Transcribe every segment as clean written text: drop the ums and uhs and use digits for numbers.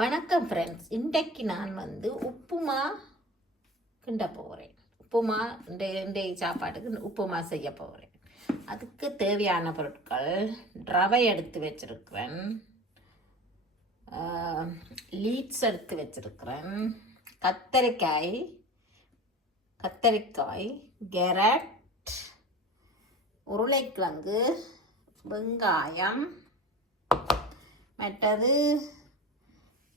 வணக்கம் ஃப்ரெண்ட்ஸ். இன்றைக்கு நான் உப்புமா கிண்ட போகிறேன். உப்புமா இன்றைய சாப்பாட்டுக்கு உப்புமா செய்ய போகிறேன். அதுக்கு தேவையான பொருட்கள் ரவை எடுத்து வச்சிருக்கிறேன், லீட்ஸ் எடுத்து வச்சிருக்கிறேன், கத்தரிக்காய், கேரட், உருளைக்கிழங்கு, வெங்காயம், மற்றது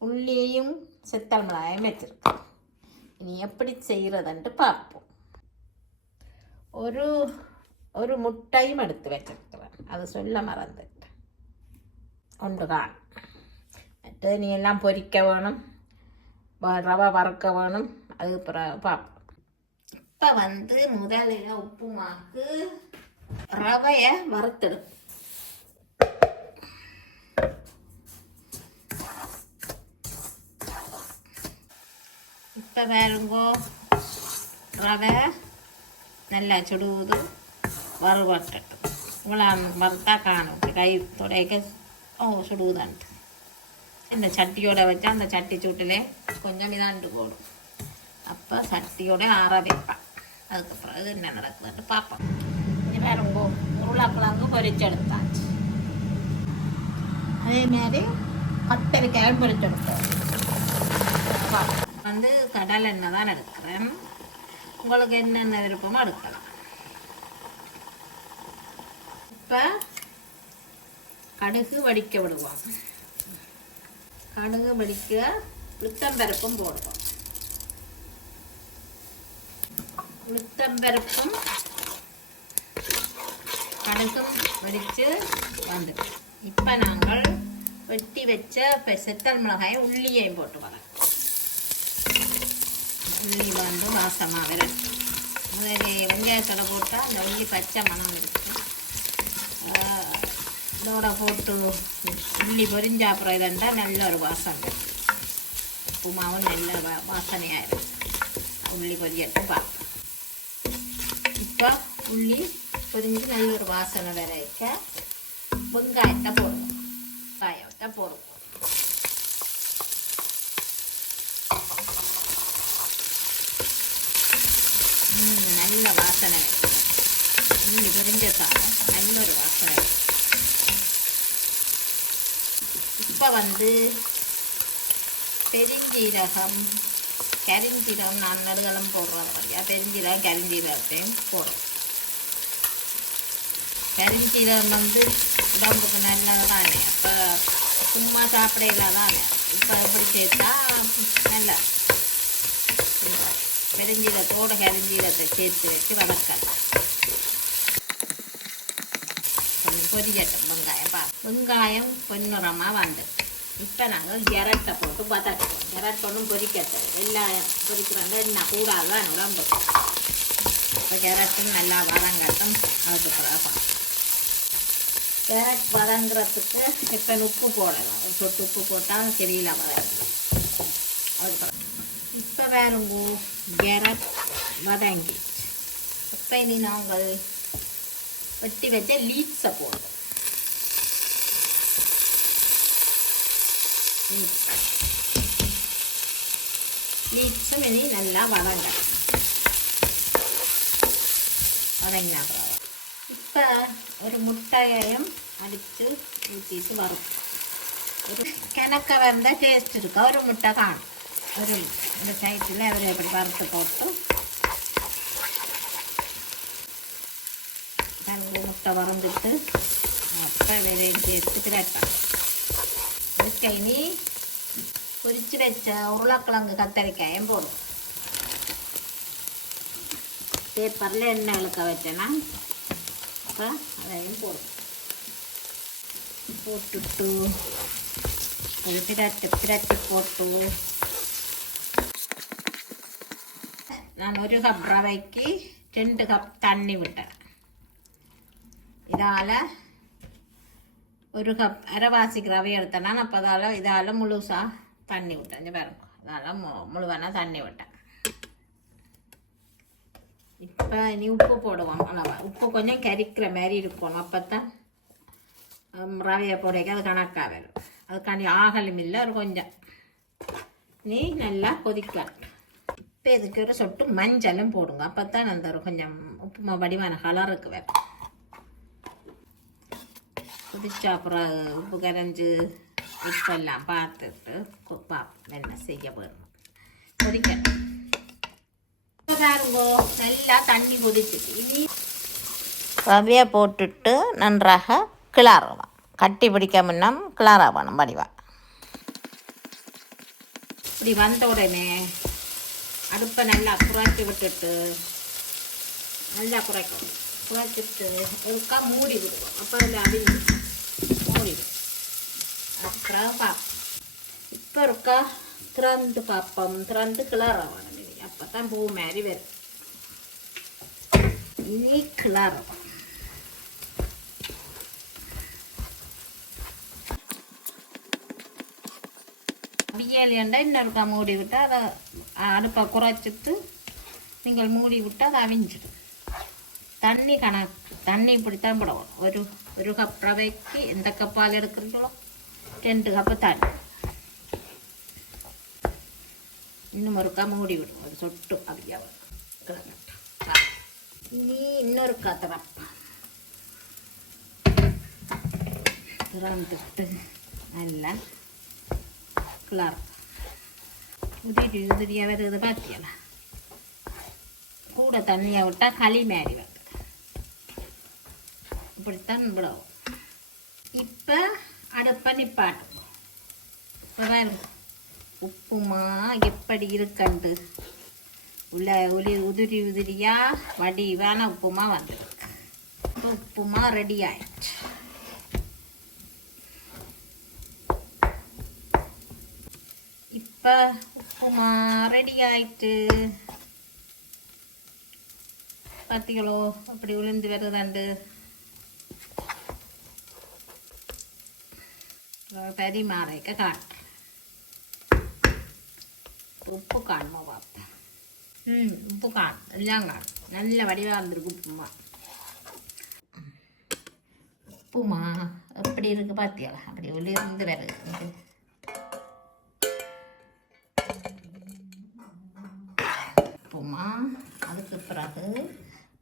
உள்ளியையும் செத்தல் மிளகாயும் வச்சிருக்கேன். இனி எப்படி செய்கிறதுன்ட்டு பார்ப்போம். ஒரு முட்டையும் எடுத்து வச்சிருக்கிறேன், அது சொல்ல மறந்துட்டேன். ஒன்றுதான். மற்றது நீ எல்லாம் பொரிக்க வேணும், ரவை வறுக்க வேணும், அது பார்ப்போம். இப்போ முதலில் உப்புமாக்கு ரவையை வறுத்தெடுக்கும். இப்போ வேறுங்கோ ரவை நல்லா சுடுவது வறுவட்டட்டு இவ்வளோ வறுத்தா காணும். கை துடைக்க சுடுவதான்ட்டு இந்த சட்டியோட வச்சா அந்த சட்டி சூட்டிலே கொஞ்சம் இதாண்டு போடும். அப்போ சட்டியோட ஆற வைப்பேன். அதுக்கப்புறம் இது என்ன நடக்குதுன்ட்டு பார்ப்போம். இது வேறுங்கோ உருளைக்கிழங்கு பொரிச்செடுத்தாச்சு. அதேமாரி கத்தரிக்காயும் பொரிச்செடுத்தோம். கடலை எண்ணெய் தான் எடுக்கிறேன். உங்களுக்கு என்னென்ன விருப்பமோ எடுக்கலாம். இப்போ கடுகு வடிக்க விடுவோம். கடுகு வடிக்க உளுத்தம்பருப்பும் போடுவோம். உளுத்தம்பருப்பும் கடுகும் வடித்து வந்துடும். இப்போ நாங்கள் வெட்டி வச்ச செத்தல் மிளகாயை உள்ளியையும் போட்டு வரோம். உள்ளி வாசமாக வரும். முதல்ல வெங்காயத்தோட போட்டால் அந்த உள்ளி பச்சை மணம் இருக்குது. இதோட போட்டு உள்ளி பொரிஞ்ச அப்புறம் இதெண்டால் நல்ல ஒரு வாசம் வரும். உப்புமாவும் நல்ல வாசனையாயிரும். உள்ளி பொரியட்டும் பார்ப்போம். இப்போ உள்ளி பொரிஞ்சு நல்ல ஒரு வாசனை வரைக்க வெங்காயத்தை போடுவோம். வெங்காயத்தை போடுவோம். நல்ல வாசனை உள்ளி பொரிஞ்சதால நல்ல ஒரு வாசனை. இப்போ பெருஞ்சீரகம், கரிஞ்சீரகம், நான் நடுகளும் போடுறது வரையா பெருஞ்சீரகம் கரிஞ்சீரகத்தையும் போடுறோம். கரிஞ்சீரகம் உடம்புக்கு நல்லது தானே. அப்போ சும்மா சாப்பிடல தானே. இப்போ எப்படி சேர்த்தா நல்ல பெருஞ்சீரத்தோட கரிஞ்சீரத்தை சேர்த்து வச்சு வதக்கலாம். கொஞ்சம் பொரியட்டும் வெங்காயம். வெங்காயம் பொன்னிறமாக வந்து இப்போ நாங்கள் கேரட்டை போட்டு வதக்குவோம். கேரட் ஒன்றும் பொரிக்கட்டும். எல்லாம் பொரிக்கிறாங்க என்ன கூடாதான் உடம்பு. இப்போ கேரட்டும் நல்லா வதங்கட்டும். அதுக்கு பிறகு கேரட் வதங்குறதுக்கு இப்போ உப்பு போடலாம். ஒரு சொட்டு உப்பு போட்டால் தெரியல வதங்கலாம். அதுக்கு இப்போ வேறுங்க கேரட் வதங்கி இப்போ இனி நாங்கள் வெட்டி வச்ச லீட்ஸை போடுவோம். லீட்ஸும் இனி நல்லா வதங்கினா இப்போ ஒரு முட்டையையும் அடித்து ஊற்றிட்டு வரும். ஒரு கிணக்க வந்தால் டேஸ்ட் இருக்கா. ஒரு முட்டை காணும். ஒரு இந்த சைட்டில் அவர் எப்படி வறுத்து போட்டு தண்ணி முட்டை வறந்துட்டு அப்போ விரையும் சேர்த்து திரட்டான். இதுக்கு இனி பொரிச்சு வச்ச உருளைக்கிழங்கு கத்தரிக்காயும் போடும். பேப்பரில் எண்ணெய் இழுக்க வச்சேன்னா அப்போ அதையும் போடும். போட்டுட்டு பிரட்டி போட்டு நான் 1 கப் ரவைக்கு 2 கப் தண்ணி விட்டேன். இதால் 1 கப் அரைவாசிக்கு ரவை எடுத்தேன்னா அப்போ இதால் முழுசாக தண்ணி விட்டேன். பாருங்க, இதால் முழுவான தண்ணி விட்டேன். இப்போ இனி உப்பு போடுவோம். அளவா உப்பு கொஞ்சம் கரிக்கிற மாதிரி இருக்கணும். அப்போ தான் ரவையை போடைக்க அது கணக்காக வரும். அதுக்காண்டி ஆகலும் இல்லை, ஒரு கொஞ்சம் நீ நல்லா கொதிக்கட்டும். இப்போ இதுக்கு ஒரு சொட்டு மஞ்சளும் போடுங்க. அப்போ தான் அந்த கொஞ்சம் உப்புமா வடிவான கலருக்கு வேறு. கொதிச்சா அப்புறம் உப்பு கரைஞ்சி உப்பெல்லாம் பார்த்துட்டு பார்ப்போம் என்ன செய்ய போகணும். கொதிக்கட்டும். பாருங்கோ நல்லா தண்ணி கொதிச்சுட்டு இனி ரவையை போட்டுட்டு நன்றாக கிளறலாம். கட்டி பிடிக்க முன்னம் கிளற வேணும் வடிவா. இப்படி வந்த உடனே அடுப்பை நல்லா குறைச்சி விட்டுட்டு நல்லா குறைக்கணும். குறைச்சிட்டு ஒருக்கா மூடி விடுவோம். அப்போ அதில் அவிஞ்சு மூடிடும். அப்புறம் பார்ப்போம். இப்போ ஒருக்கா திறந்து பார்ப்போம். திறந்து கிளற வேணும். அப்போ தான் பூ மாதிரி வரும். இனி கிளறும். அவியலையண்டா இன்னொருக்கா மூடி விட்டால் அதை அடுப்பை குறைச்சிட்டு நீங்கள் மூடி விட்டால் அதை அவிஞ்சிடும். தண்ணி கணக்கு தண்ணி இப்படித்தான் போடணும். ஒரு கப் ரவைக்கு எந்த கப்பால் எடுக்கிறீங்களோ 2 கப்பு தண்ணி. இன்னும் ஒருக்கா மூடி விடும். ஒரு சொட்டு அவியா இனி இன்னொரு திறப்பா திறந்துட்டு நல்லா கிளர் உதிரியாக வருது. பார்த்தியலாம் கூட தண்ணியை விட்டால் களி மாறி வருது. இப்படித்தான் விடவும். இப்போ அடுப்பை நிப்பாட்டும். இப்போ உப்புமா எப்படி இருக்கண்டு உதிரியா வடிவான உப்புமா வந்துருக்கு. இப்போ உப்புமா ரெடி ஆயிடுச்சு. இப்போ உப்புமா ரெடி ஆயிட்டு பார்த்தீங்களோ அப்படி உளுந்து வருதாண்டு. பரிமாறைக்க காட்டுறேன். உப்பு காணுமா பார்ப்பேன். உப்பு காணும் எல்லாம் காணும். நல்ல வடிவாக இருந்திருக்கு உப்புமா. உப்புமா எப்படி இருக்கு பார்த்தியா? அப்படி உளிர்ந்து வருது. உப்புமா அதுக்கு பிறகு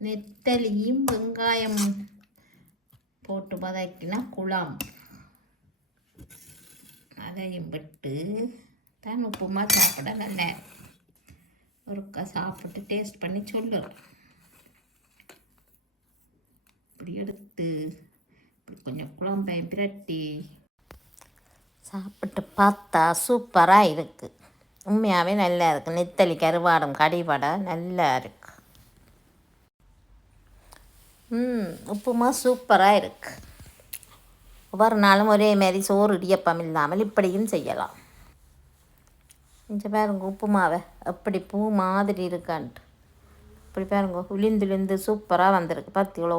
நெத்தலியும் வெங்காயம் போட்டு வதக்கினா குழம்பு அதையும் விட்டு தான் உப்புமா சாப்பிட நல்லா ஒருக்கா சாப்பிட்டு டேஸ்ட் பண்ணி சொல்லுறேன். இப்படி எடுத்து இப்படி கொஞ்சம் குழம்பை பிரட்டி சாப்பிட்டு பார்த்தா சூப்பராக இருக்குது. உண்மையாகவே நல்லா இருக்குது. நெத்தலி கருவாடும் கடிவடை நல்லா இருக்குது. உப்புமா சூப்பராக இருக்குது. ஒவ்வொரு நாளும் ஒரே மாரி சோறு இடியப்பம் இல்லாமல் இப்படியும் செய்யலாம். இங்கே பாருங்க உப்புமாவை எப்படி பூ மாதிரி இருக்கான்ட்டு. இப்படி பாருங்க உளுந்து சூப்பராக வந்திருக்கு. பார்த்தீங்களோ?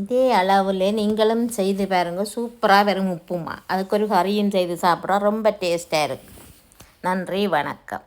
இதே அளவில் நீங்களும் செய்து பாருங்க. சூப்பராக வரும் உப்புமா. அதுக்கு ஒரு கறியும் செய்து சாப்பிட்றா ரொம்ப டேஸ்ட்டாக இருக்குது. நன்றி, வணக்கம்.